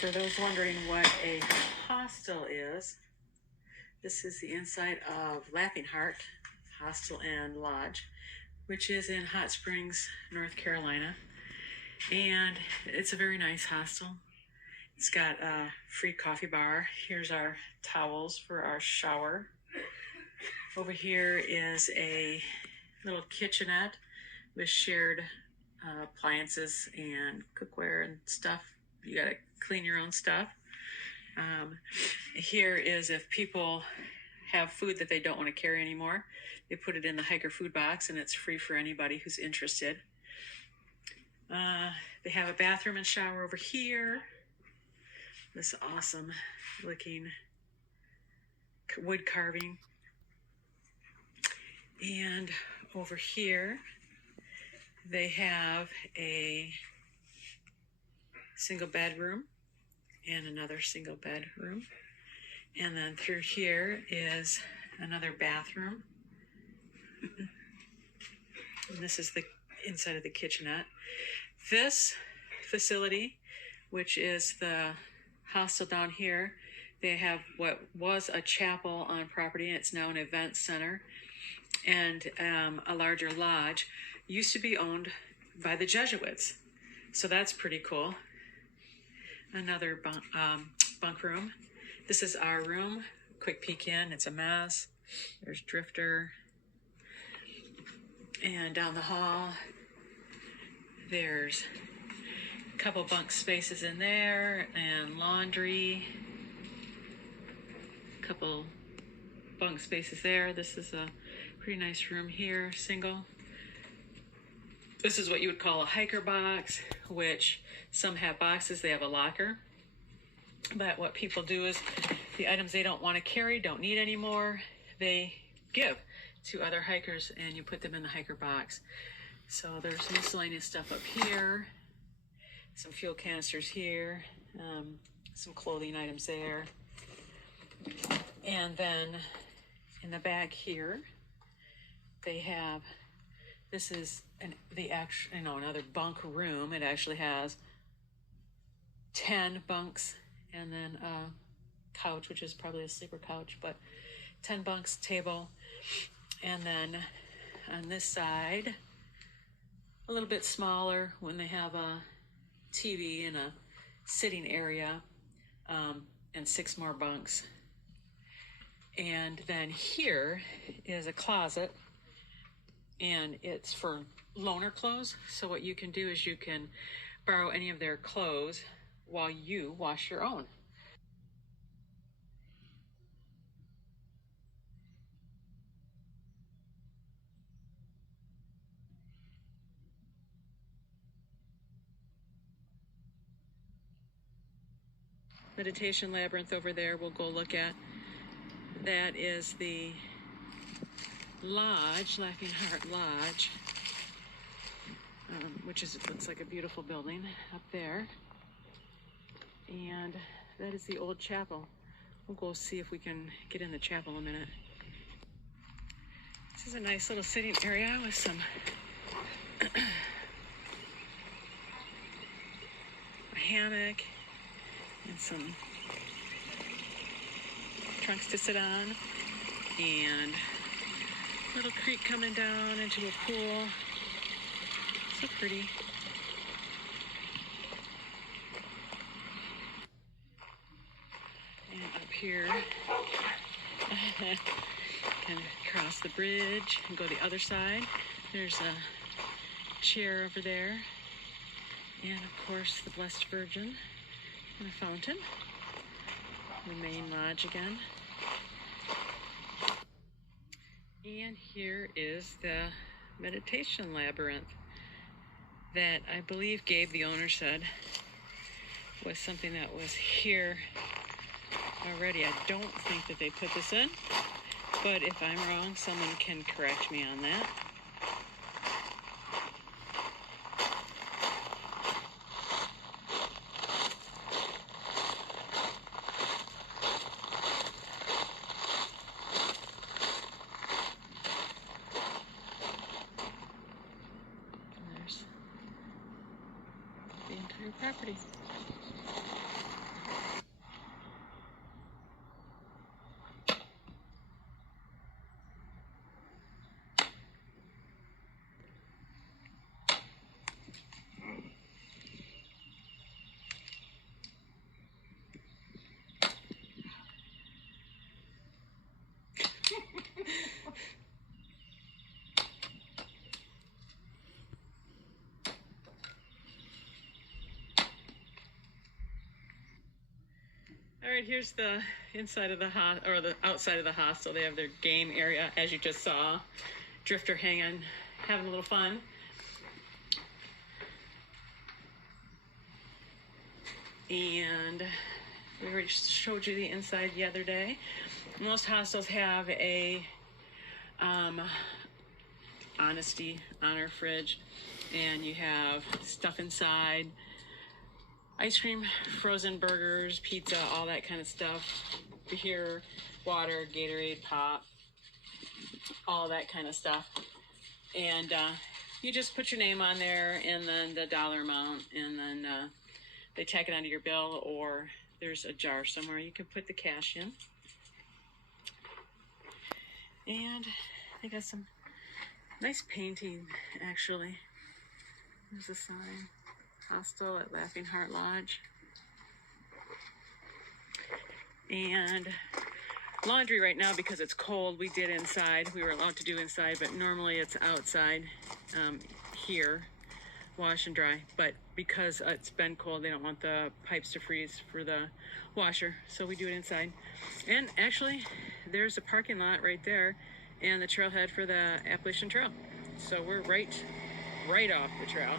For those wondering what a hostel is, this is the inside of Laughing Heart Hostel and Lodge, which is in Hot Springs, North Carolina. And it's a very nice hostel. It's got a free coffee bar. Here's our towels for our shower. Over here is a little kitchenette with shared appliances and cookware and stuff. You gotta clean your own stuff. Here is if people have food that they don't want to carry anymore, they put it in the hiker food box and it's free for anybody who's interested. They have a bathroom and shower over here. This awesome looking wood carving. And over here, they have a single bedroom and another single bedroom. And then through here is another bathroom. And this is the inside of the kitchenette. This facility, which is the hostel down here, they have what was a chapel on property, and it's now an event center, and a larger lodge. Used to be owned by the Jesuits, so that's pretty cool. Another bunk room. This is our room. Quick peek in. It's a mess. There's Drifter. And down the hall, there's a couple bunk spaces in there and laundry. A couple bunk spaces there. This is a pretty nice room here, single. This is what you would call a hiker box, which some have boxes, they have a locker. But what people do is the items they don't want to carry, don't need anymore, they give to other hikers and you put them in the hiker box. So there's miscellaneous stuff up here, some fuel canisters here, some clothing items there. And then in the back here, they have, this is another bunk room. It actually has 10 bunks and then a couch, which is probably a sleeper couch, but 10 bunks, table. And then on this side, a little bit smaller when they have a TV and a sitting area, and 6 more bunks. And then here is a closet, and it's for loaner clothes. So what you can do is you can borrow any of their clothes while you wash your own. Meditation Labyrinth over there we'll go look at. That is the lodge, Laughing Heart Lodge, which looks like a beautiful building up there. And that is the old chapel. We'll go see if we can get in the chapel in a minute. This is a nice little sitting area with some a hammock and some trunks to sit on, and a little creek coming down into a pool. So pretty. And up here, kind of cross the bridge and go the other side. There's a chair over there, and of course the Blessed Virgin and a fountain. The main lodge again. And here is the meditation labyrinth that I believe Gabe, the owner, said was something that was here already. I don't think that they put this in, but if I'm wrong, someone can correct me on that. Property. right, here's the inside of the or the outside of the hostel. They have their game area, as you just saw. Drifter hanging, having a little fun. And we already showed you the inside the other day. Most hostels have a honesty honor fridge, and you have stuff inside. Ice cream, frozen burgers, pizza, all that kind of stuff. Beer, water, Gatorade, pop, all that kind of stuff. And you just put your name on there and then the dollar amount, and then they tack it onto your bill, or there's a jar somewhere you can put the cash in. And they got some nice painting, actually. There's a sign. Hostel at Laughing Heart Lodge. And laundry right now, because it's cold, we did inside. We were allowed to do inside, but normally it's outside here, wash and dry. But because it's been cold, they don't want the pipes to freeze for the washer, so we do it inside. And actually, there's a parking lot right there and the trailhead for the Appalachian Trail. So we're right off the trail.